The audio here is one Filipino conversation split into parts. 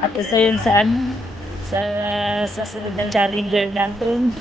At isa yun sa ano, sa sunod ng challenger natin.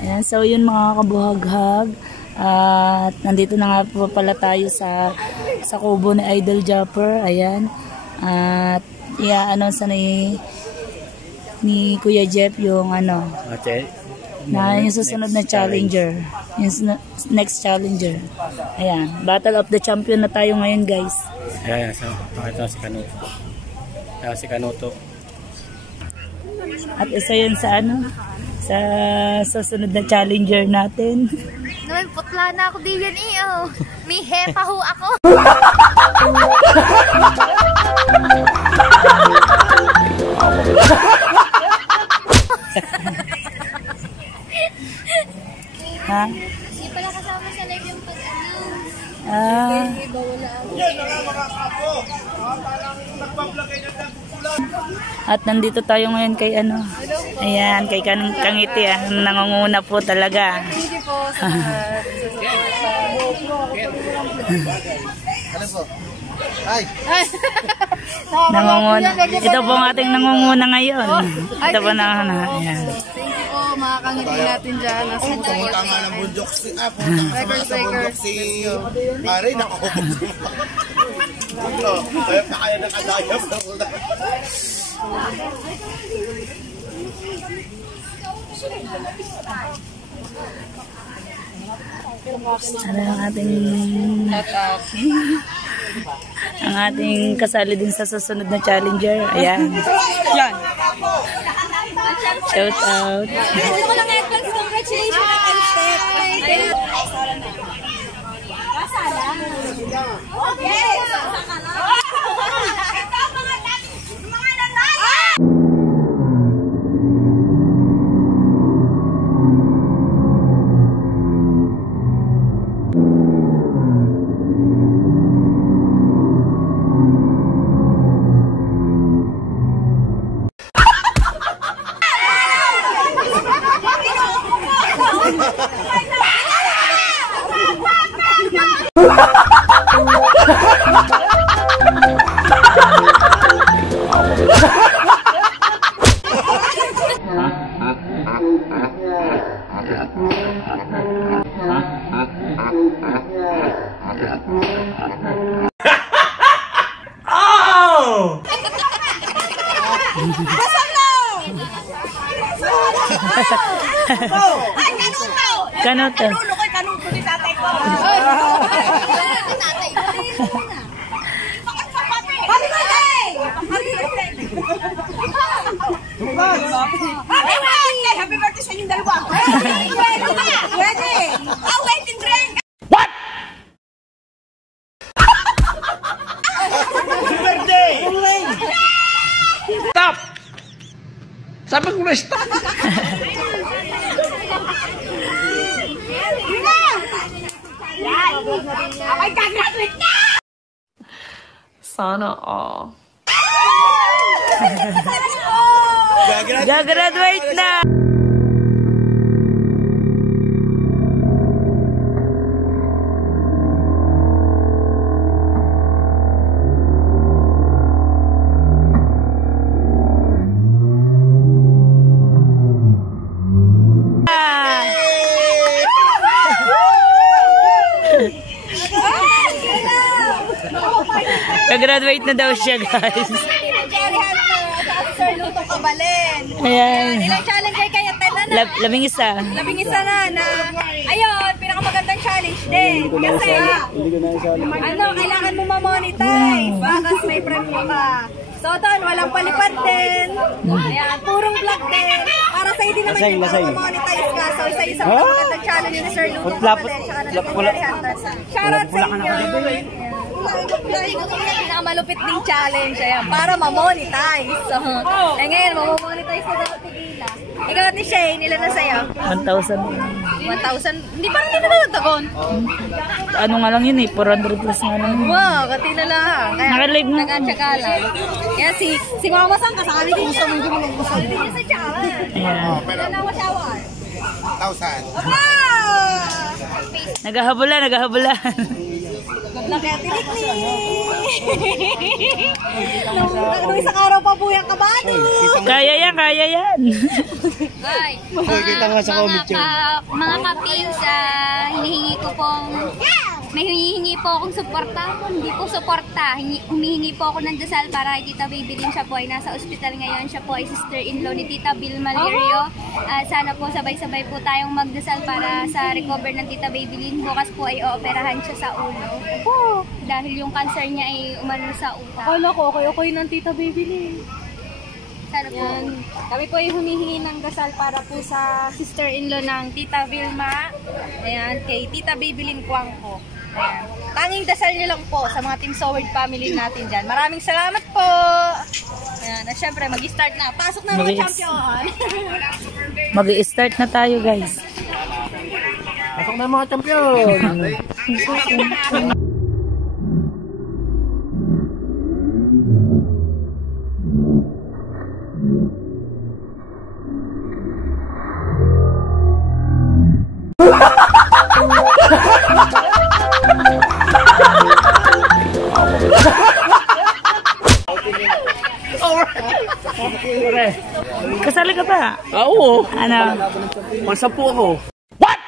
Ayan, so yun mga kabuhaghag, at nandito na nga po pala tayo sa kubo ni Idol Japper. Ayan, at i-announce ni Kuya Jeff yung ano, na yung susunod na challenger, yung next challenger. Ayan, Battle of the Champion na tayo ngayon, guys. Ayan, so pakita si Kanuto. Ayan, si Kanuto. At isa yun sa ano, sa susunod na challenger natin. Naman, putla na ako diyan iyo. May hepa ho ako. Ha? Hindi pala kasama sa live yung pag-announce. Iba wala ako. At nandito tayo ngayon kay ano. Ayan, kay Kangiti. Nangunguna po talaga. Hindi po sa Ano po? Ay! Nangunguna. Ito po ang ating nangunguna ngayon. Ito po na. Ayan. thank you po mga kangiti natin dyan. Pumunta nga ng bundok si... pumunta sa bundok si... Pare, nakakubog. Kaya pa kaya nakadaya sa mula. Ano ang ating kasali din sa susunod na challenger. Ayan. Yan. Shout out. Congratulations and step. Okay. Kanuto. Kanuto ni tatay ko. Happy birthday sa inyong dalawa. Pwede. Waiting Sana all. Gagraduate na! Gagraduate na daw siya, guys. Sir Lutong Kabalin. Ayan. Ilang challenge ay kaya tala na. Labing isa. Labing isa na. Ayun, pinakamagandang challenge din. Kasi, kailangan mo ma-monetize. Bakas may premyo ka. So, doon, walang palipad din. Ayan, purong vlog din. Para sa'yo din naman yung ma-monetize ka. So, isa-isa magandang challenge ni Sir Lutong Kabalin. Shoutout sa inyo. Pinakamalupit ding challenge. Ayan, para ma-monetize. So, ngayon, ma-monetize na daw tigila. Ikaw at ni Shane, ilan na sa'yo? 1,000. 1,000? Hindi parang hindi na nagtagon. Ano nga lang yun eh, 400 plus nga lang yun. Wow, kati na lang. Kaya, naka-live na. Nag-atsaga lang. Kaya si Mama Sang kasali din sa mga gusto. Hindi niya sa challenge. Ayan. Ilan na mo shower? 1,000. Naghahabula. Nakatinik ni! Nung isang araw pa po yung kabado! Kaya yan. Ay, Kita nga sa comment yun. mga kapils, may hinihingi po akong suporta. Hindi po suporta. Humihingi po ako ng dasal para kay Tita Babylin. Siya po ay nasa ospital ngayon. Siya po ay sister-in-law ni Tita Vilma Lirio. Sana po sabay-sabay po tayong magdasal para sa recover ng Tita Babylin. Bukas po ay ooperahan siya sa ulo. Dahil yung cancer niya ay umano sa utak. Akala ko, okay ng Tita Babylin. Sana po. Kami po ay humihingi ng dasal para po sa sister-in-law ng Tita Vilma. Ayan, kay Tita Babylin Kuangko. Ayan. Tanging dasal niyo lang po sa mga Team Soward family natin dyan. Maraming salamat po! Ayan, at syempre mag-start na. Pasok na mga champion! Mag-i-start na tayo, guys. Pasok na mga champion! Kasali ka ba? Oo! Ano? Masapu ako. What?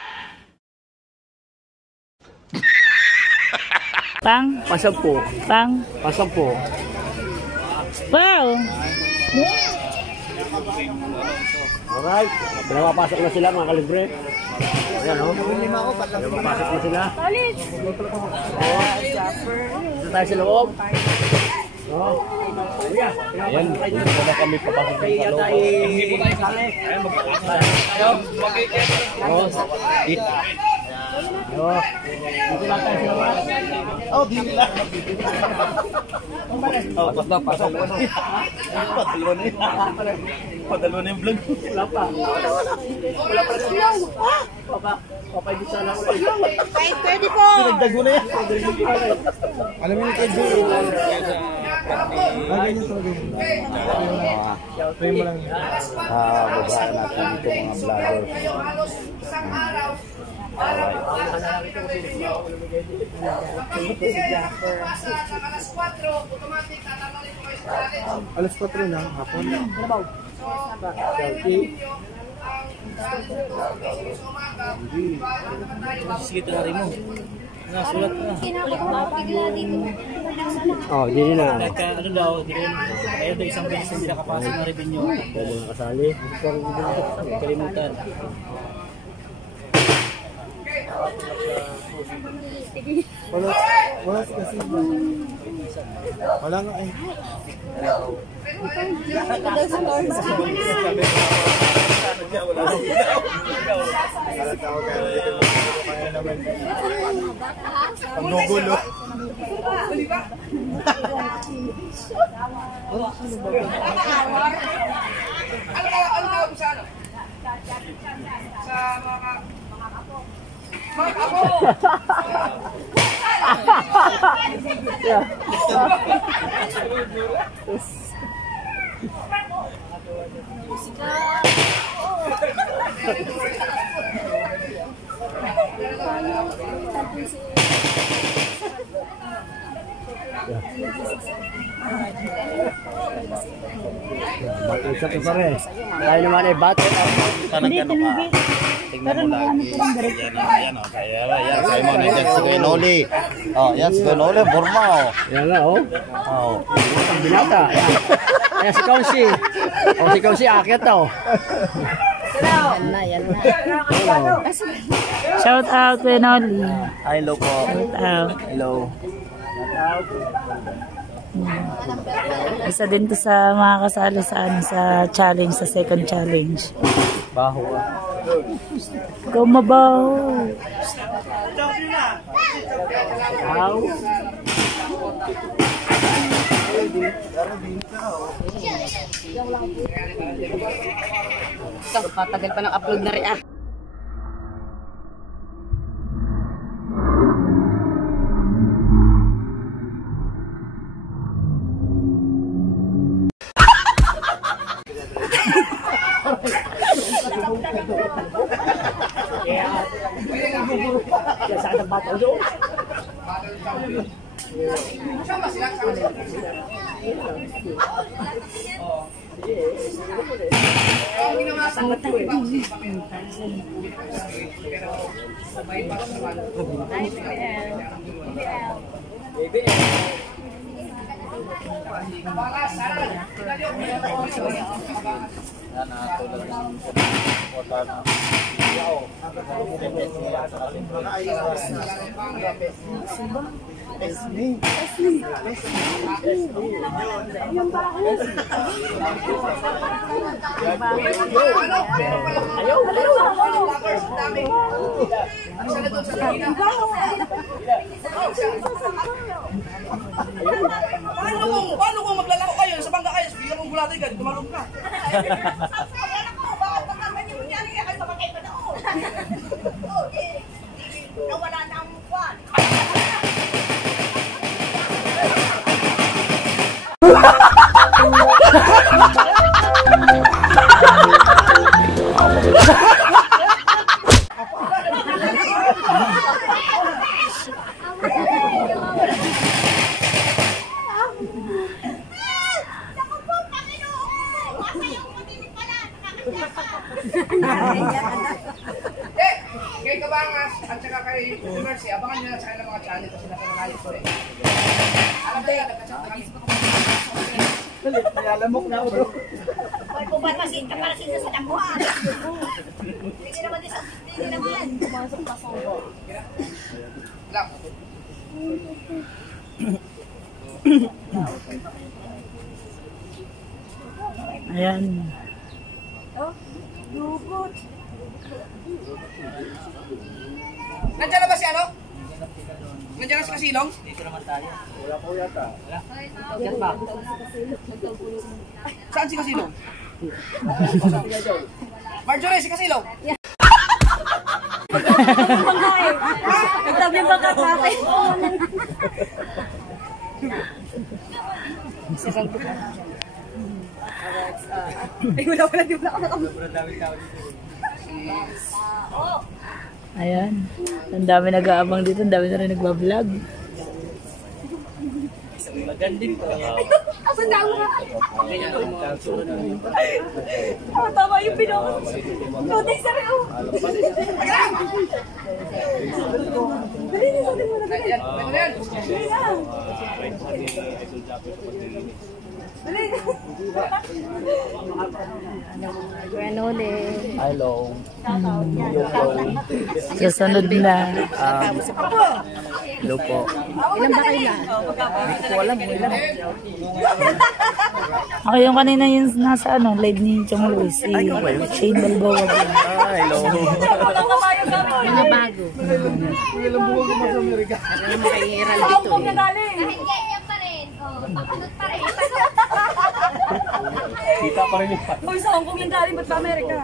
Masapu. Masapu. Wow! Alright. Pinapapasok na sila mga kalibre. Ayan o. Pinapapasok na sila. Dito tayo sa loob. Ayan. Dito na kami papasok sa loob. Hindi po tayo sali. Ayan. Dito. Dito lang tayo sa loob. Oh, dito lang. Pasok. Padalo na yung vlog. Wala pa. Wala pa siya. Papay dito lang. Kahit pwede po! Pinagdag mo na yan. Alam mo ni Kedjo. Lagay niyo talaga. Try mo lang. Babaan natin dito mga vlogger. Alas 4 na, hapon. Sige, tunari mo. Nasulat na. Oh, hindi na. Ano daw, ayaw daw isang beses na kapasok na revenue. Pwede na kasali. Kalimutan. Wala si kasi. Wala nga eh. Ang nugulo. Ano tawag mo sa ano? Sa mga kapo. Mga kapo! Battle shot pa rin. Tayo naman ay battle up. Parang gano'n ka. Tingnan mo lagi. Yan o. Yan. Sa'yo mo nandiyan si Kuinoli. Oh, yan si Kuinoli. Burma o. Yan nga, oh. Oh. Ang binata. Ayan si Kausi. O, si Kausi akit, oh. Yan na. Shout out kay Noli. Hello po. Shout out. Hello. Isa din to sa mga kasali sa sa challenge, sa second challenge. Baho ka. Go mabaho. Patagal pa ng upload na rin ah. Paano kung maglalako kayo sa bangka kayo? Bigyan mong gulati ka, tumalog ka. Nawala na ang mukha. Kay Kabangas at saka kay Mercy, abangan nyo na sa kanilang mga channel kasi nasa mga ayos ko eh. Alam na yan, nagkachat kami. Nalamok na ako. Hoy, pumatasin ka para sa damuhan. Hindi naman din sa hindi naman. Pumasok pa sa ulo. Lang. Ayan. Nandiyan na ba si ano? Nandiyan na si Kasilong? Dito naman tayo. Wala po yata. Yan ba? Saan si Kasilong? Marjorie, si Kasilong? Nagtabi yung bangkat natin. Ay, wala pala di wala ako. Ayan. Ang dami nag-aabang dito. Ang dami na rin nagbablog. Magandang pa. Asan na ako? Tama yung pinoko. Notay sa rin. Dali na sa rin mo na. Dali na. Granole. Hello. Susunod na. Hello po. Ilan ba kayo na? Hindi ko alam. Ilan. Ako yung kanina yung nasa ano, live ni Chong Luis. Si Shane Balboa. Hello. Mga bago. Ilang buwan ko sa Amerika. Ano mo kayo iral dito eh. Ganyan pa rin. Oh, papunod pa rin. Kita pa rin yung pat. Uy, sa Hong Kong yung galing, ba't pa Amerika?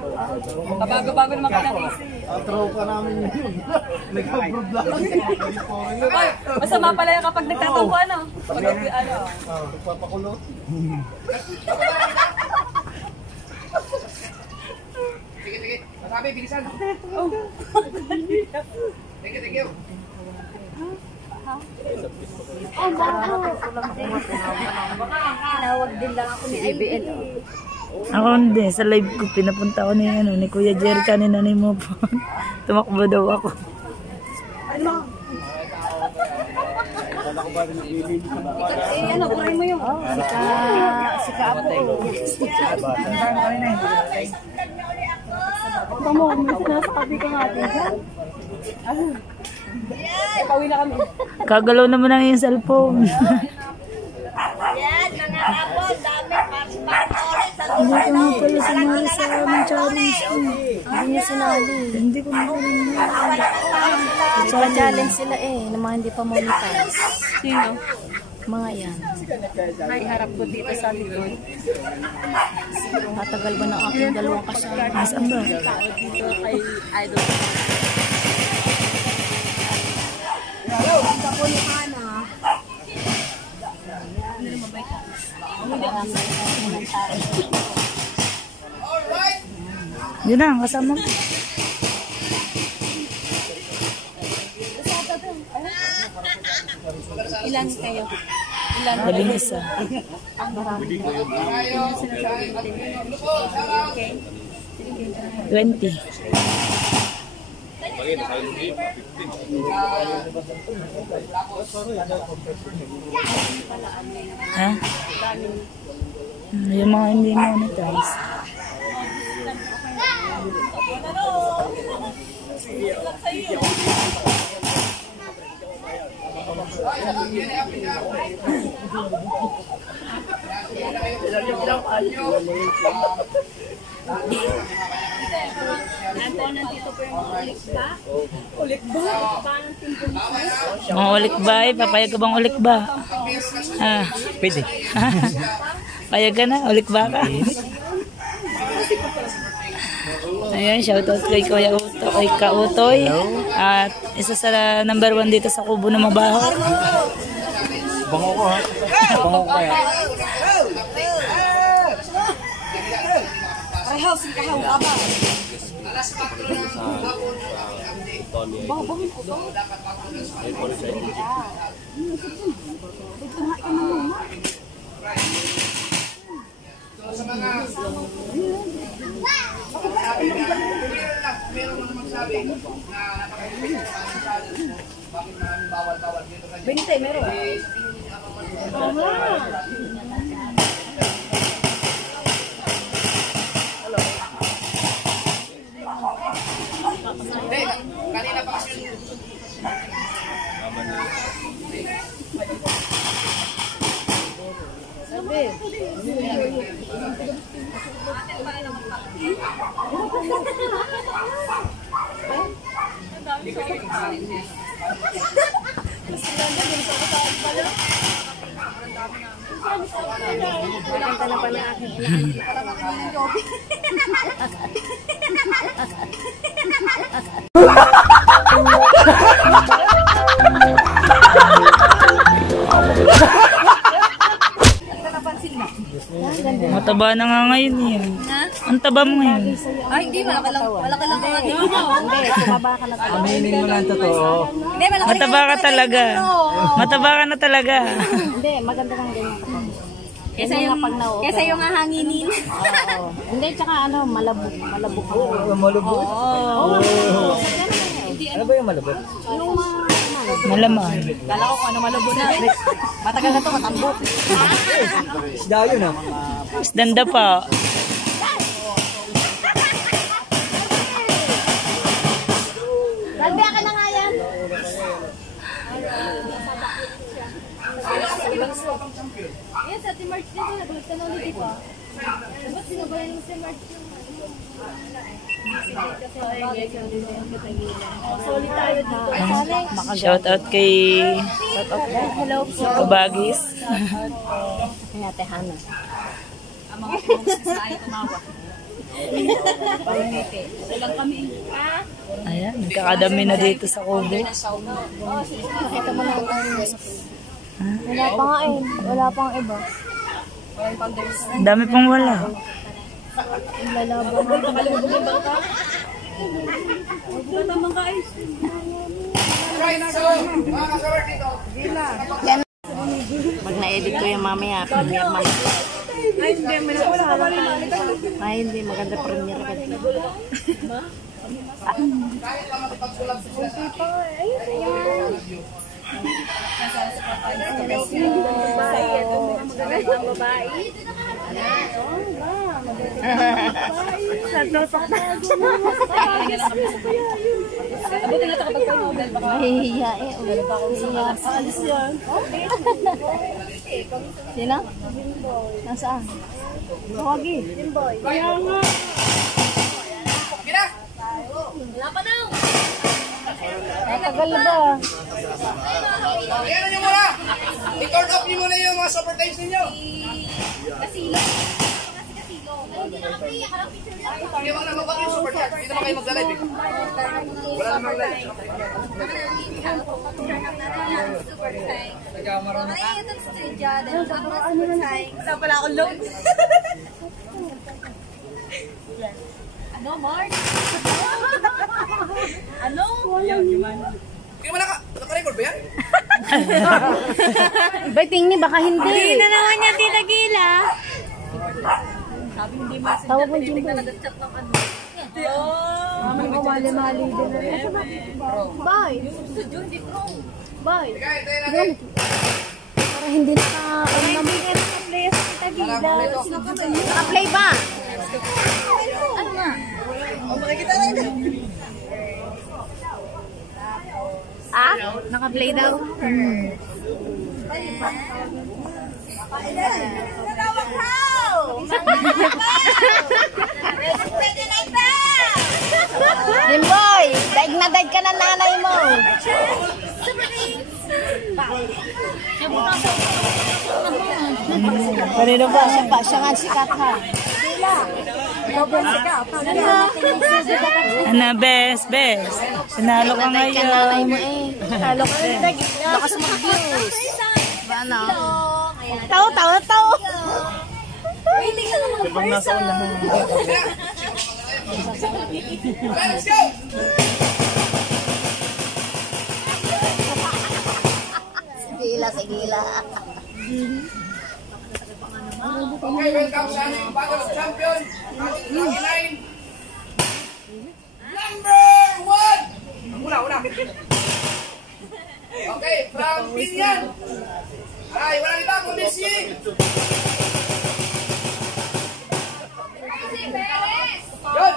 Kabago-bago naman ka ng isip. Tropa namin yun. Nagka-abroad lang. Uy, masama pala yung kapag nagtatampo, ano? Pag ano? Nagpapakulot. Sige. Masabi, bilisan. Thank you. Tinawag din lang ako ni IBL. Ako hindi, sa live ko pinapunta ko ni Kuya Jerry kanina ni mo po. Tumakbo daw ako. Ano, kumain mo yung? Sika Apo. Ito mo, sinasabi ka natin dyan. Pauwi na kami. Kagalaw naman ang iyong cellphone. Yan, mga Apo, dami. Hindi ko nga pala sumali sa aming challenge. Hindi niya sinali. Hindi ko na Challenge sila na mga hindi pa monetize. Sino? Mga yan. Ay, harap ko dito sa likod. Matagal ba ng aking dalawang kasama? Nasaan ba? Dito kay Idol. Sa Puliana. Yun na, kasama mo. Ilan kayo? Galing isa. Okay. 20. Ha? Yung mga hindi monetize. Mga ulikba papayag ka bang ulikba? Ah. Pwede. Payag ka na, ulikba ka. Ayan, shoutout kay Kuya Uto, kay Kautoy. At isa sa number 1 dito sa Kubo na Mabaho. Bango ko ha. Bango ko kaya. Parehaw, sikahaw, aba. Alas 4 ng hapon. Babangin ko to. So sa mga meron naman magsabi na napakaganda sa challenge mo. Bakit maraming bawal-bawal dito sa 20, meron. Hindi, kanina pa kasi yun. Kanta na pa na aking ina. Mataba na nga ngayon eh. Ang taba mo ngayon. Ay, hindi. Malaki lang ang ating ina. Hindi, tumaba ka na talaga. Aminin mo lang totoo. Hindi, malaki Mataba ka talaga. Mataba ka na talaga. Hindi, maganda lang ganyan. Kesa yung hahanginin. Oo. Hindi, tsaka malabog. Malabog ka. Malubot. Oo. Ano ba yung malubot? Yung Malaman. Kala ko kung ano malabog na. Matagal na to, matambok. Isda yun ah. Isdanda pa. Nagbiya ka na nga yan. Yes, sa T-March dito, nagbulit ka na ulit dito. Ba't sinabayan yung T-March yung solid tayo dito. Shoutout kay Hello po. Kabagis. Ate Hana. mga tumugis na ay tumawa. Ilang kami. Ayan, nagkakadami na dito sa kubo. Nakita mo lang tayo. Wala pa nga eh. Wala pang iba. Ang dami pang wala. Lalaban mo. Nakalubog ba ka? Tamang guys. Right, so, mga kasawar dito. Pag na-edit ko yung mamaya, premiere mamaya. Ay, hindi. Ay, hindi. Maganda premiere ka dito. Kahit lang makipagsulap sila sa Mahihiya eh. Sino? Nasaan? Tawagi. Gina! Tagal na ba? Ayan nyo muna! I-turn off nyo muna yung mga super times ninyo. Hindi naman naman yung super times. Hindi naman kayo magla-live eh. Wala namang live. Wala pala akong load. Ano, Mark? Ano? Kaya mo naka-record ba yan? Ba't tingin baka hindi? Hindi na naman niya tinagila. Sabi hindi mas Tawag mo yung na nag-chat ng ano. mali-mali din na rin. Bye. Bye. Sige, hintayin natin. Para hindi naka-play ba? Ano nga? Ah? Naka-play daw? Jimboy, daig na daig ka na nanay mo. Kanino ba? Siya nga sikat ha. Ano, best. Sinalo ka Daig ka nanay ngayon. mo eh. Talo ka na lakas mag-views. Ano? Tao. Ibang nasa ulan. Let's go! Sigila. Okay, welcome sa ating Battle of Champion. Ating lucky line. Number 1! Una. Okay, from Binyan. Ay, walang iba kundi si... Yun!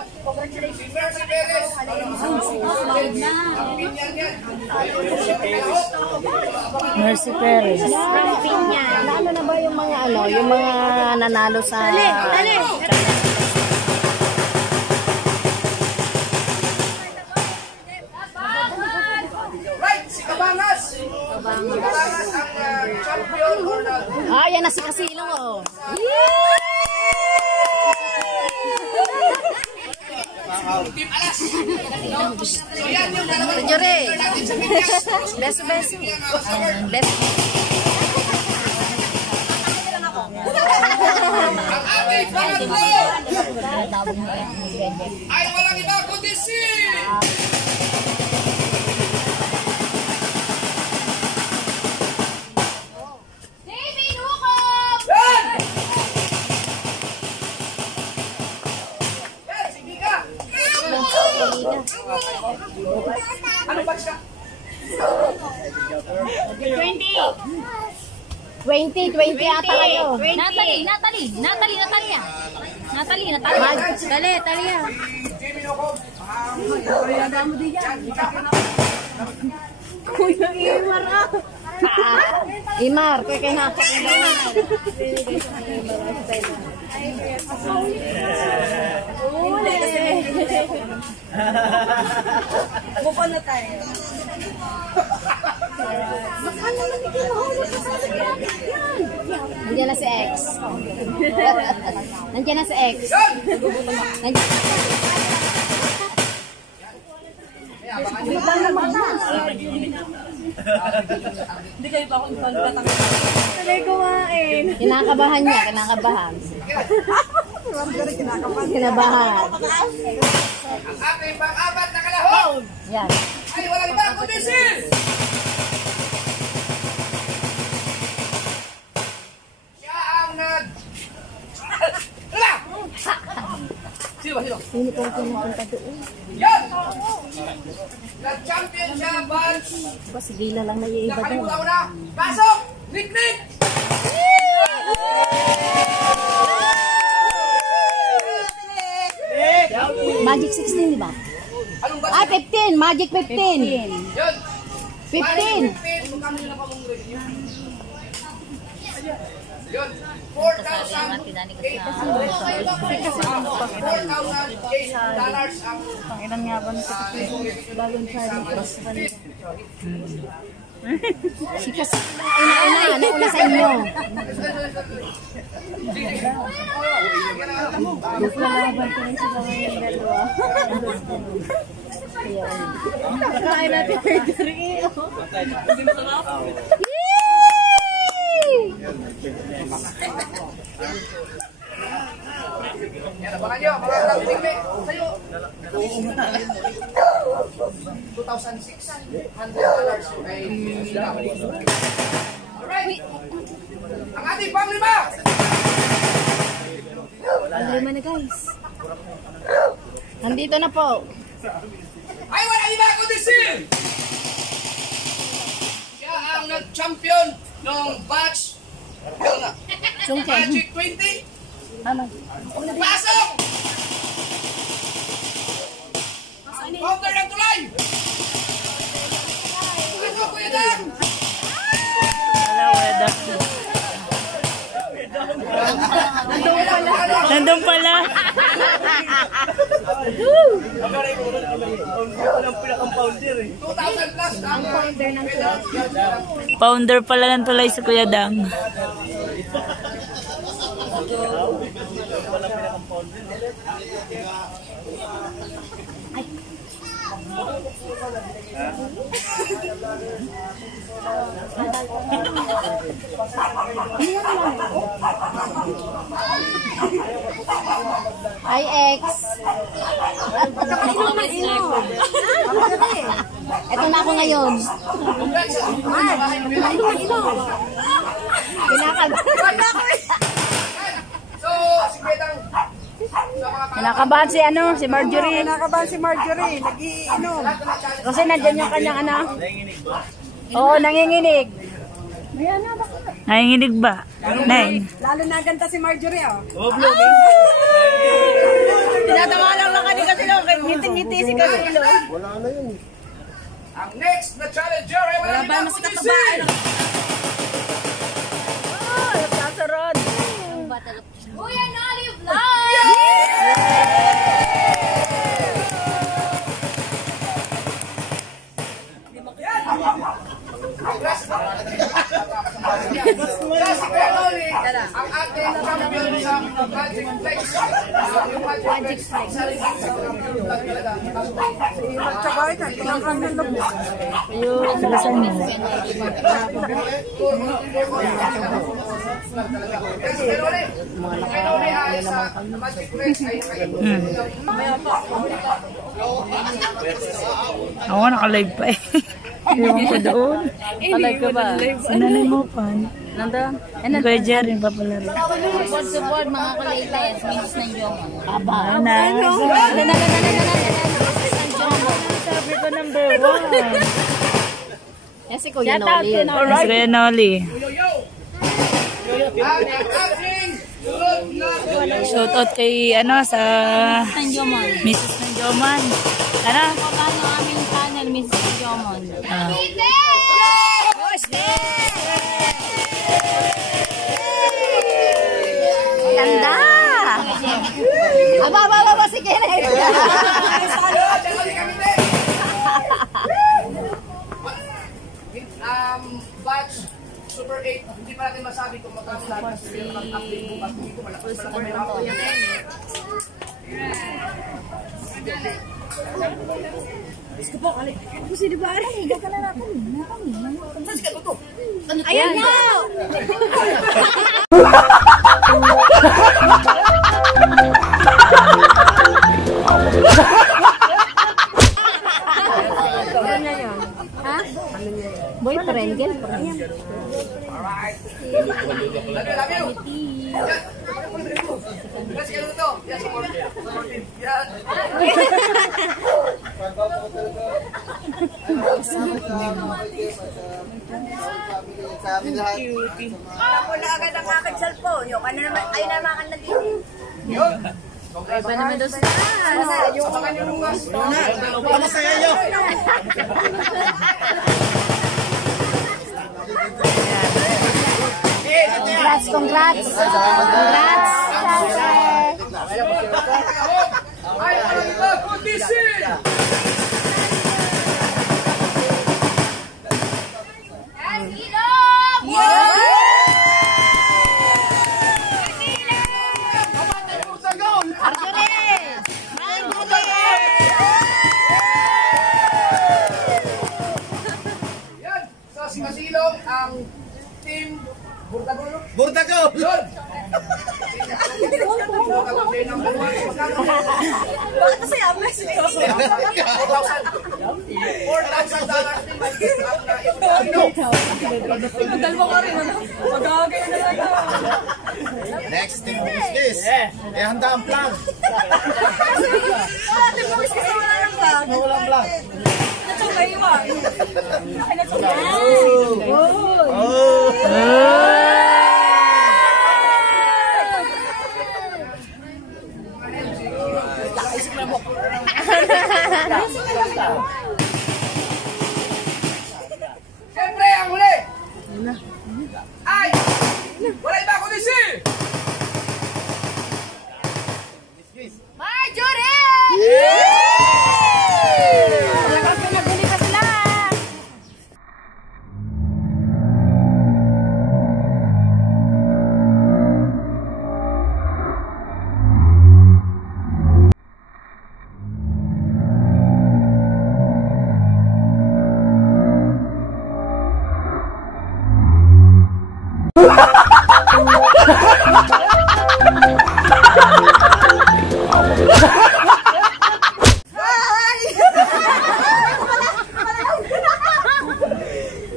Si Mercy Perez. Ang Binyan yan. Mercy Perez. Ano na ba yung mga yung mga nanalo sa... Dali. Right, si Kabangas. Kabangas ang champion or not. Yan na si Kasilo. Team Alas. So yan yung dalawa ng Jure. natin sa Pinyas. Beso. Ang ating pangatlo ay walang iba kundi si... Yan! Yan, si Mika. Anong batch ka? 20 ata kayo. Natalie. Dali yan. Jimmy Noko. Kuya Imar ah. Imar, kaya nasa. Bukan na tayo. Nandiyan na si X. Nandiyan na si X. Nandiyan. Tuloy kumain. Kinakabahan niya, kinakabahan. Kinabahan. Ang ating pang-apat na kalahok Yan. ay walang iba kundi si... Siya ang nag... Hala! Sino ba? Sino pong pumupunta doon? Yan! Nag-champion siya, Vance. Ba, si Gila lang naiiba doon. Nakalimutan ko na. Pasok! Nick! Magic 16, di ba? Anong ba? Ah, 15. Magic 15. Yun! 15. 15! Magkano yun ang pamunggoy? Yun! 4,000 dollars ang... Pangilan nga ba nito? Bagong Charlie. Si kasi nauna sa inyo. Lalaban ko rin sila ngayon dalawa. Nakain natin kay Dari. Yan, abangan nyo. Mga karang tingmik. Sa'yo. $2,600 kay Sila. Alright. Ang ating panglima. Ang lima na guys. Nandito na po. Ay, wala iba kundi si... Siya ang nag-champion ng batch. Magic 20. Pasok! Ang founder ng tulay! Ano, Kuya Dan? Wala, wala. Nandun pala. $2,000 plus ang founder ng tulay. Founder pala ng tulay si Kuya Dang. Hi, X. Ito na ako ngayon. So, si Kuya Kinakabahan si si Marjorie. Kinakabahan si Marjorie. Nagiinom. Kasi nandyan yung kanyang Oo, nanginginig. Nanginginig ba? Nay. Lalo na ganda si Marjorie, oh. Tinatawa lang kani kasi lang. Ngiting-ngiti si Kasilo. ang next na challenger ay wala iba kundi si... Sasurod. Kuya Nolly Vlog! Si Kuya Nolly, ang ating champion sa Magic Flex. Yung Magic Flex. Tsaka ito, tinangkang ng loob. Salasan mo. Kuya Nolly ay sa Magic Flex ay Ako naka-live pa eh. Iwan ko doon. Naka-live ka ba? Sinanay mo pa. Nanda? Kuya Jerry papalaro. Support mga ka-latest. Minus ng Jomon. Aba. Ano? Sabi ko number 1. Yan si Kuya Nolly. Si Kuya Nolly. Shout out kay sa Ng Jomon. Mrs. ng Joman. Ano? Paano aming channel, Mrs. ng Jomon? Ganda! Aba, si Kenneth. batch Super 8, hindi pa natin masabi kung magkano lahat kasi mag-update bukas. Hindi ko malakas pa lang ako. Gusto po, kali. Gusto di ba? Higa ka na natin. Saan si Kaguto? Ayan mo! Ha? Boyfriend, girlfriend. Alright. Love you. Yes, Kaguto. Yes, supportive. Yan. Alam mo na agad ang aking cellphone. Yung ano naman, ay naman ang naging. Yun. Iba naman doon sa Abangan nyo nung mas. Masaya nyo. Congrats, congrats. Congrats. Ay, parang ito, condition! Yan, so si Masilong ang team Burtagol. Burtagol! Yun! Burtagol din ang buwan. Magkano? Bakit kasi ames ito? $4,000 din may gift up na Dalawa ka rin, ano? Magagay na lang. Next thing is this. Handa ang plan. Ate, buwis kasi wala lang ba? Walang plan. Natsugay iwa. Ay, natsugay. Siyempre, ang huli! Ay! Wala iba kundi si! Marjorie!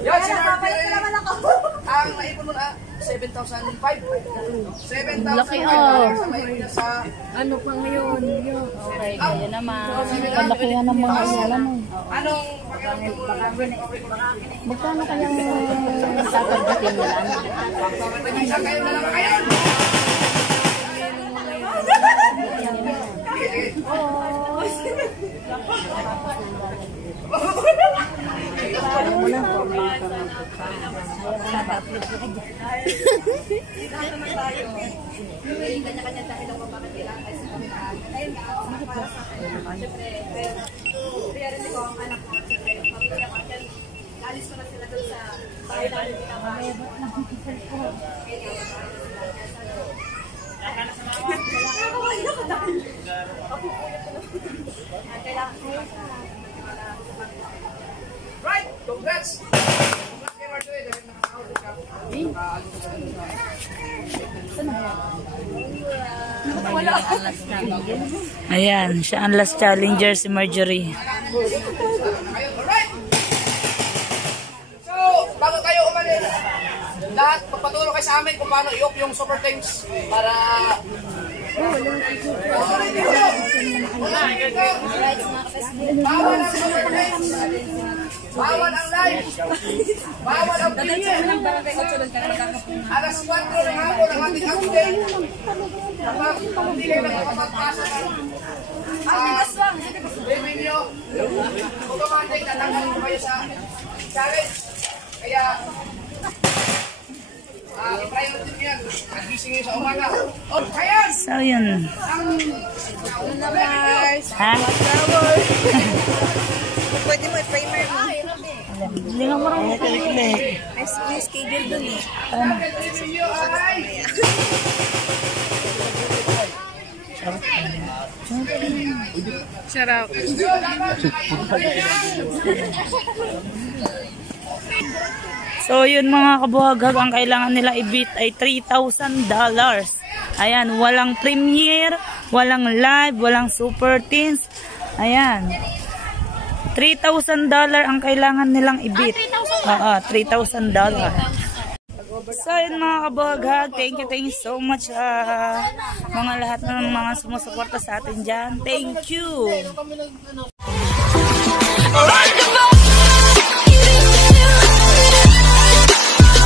Yan, si Marjorie. Ang naipon mo na, 7,500. 7,500 sa maipon niya sa... Ano pa ngayon? Okay, kaya naman. Malaki nga ng mga iyalan eh. Anong pakiramdam mo? Magkano kayang tatagdating nila? Isa kayo na lang kayo! Alis ko na sila doon sa bahay namin pinakain. Right! Congrats! Congrats kay Marjorie dahil nakaka-order ka. Ayan, siya ang last challenger si Marjorie. Alright! So, bago tayo umalis, lahat magpaturo kayo sa amin kung paano i-off yung super tanks para... Bawal ang super tanks! Bawal ang live! Bawal ang video! Alas 4 ng hapon ang ating update. Kapag hindi kayo nakapagpasa ng revenue, automatic natanggal ko kayo sa challenge. Kaya, i-priority nyo yan. Nagising nyo sa umaga. O, kaya! So yun. Mars. Ha? Pwede mo i-primer mo. Hindi nga marunong kalik-lik. May schedule dun eh. Ano? Sarap. So yun mga kabuhaghag, ang kailangan nila i-beat ay $3,000. Ayan, walang premiere, walang live, walang super teens. Ayan. $3,000 ang kailangan nilang i-beat. $3,000. So yun mga kabuhaghag, thank you so much mga lahat ng mga sumusuporta sa atin dyan. Thank you.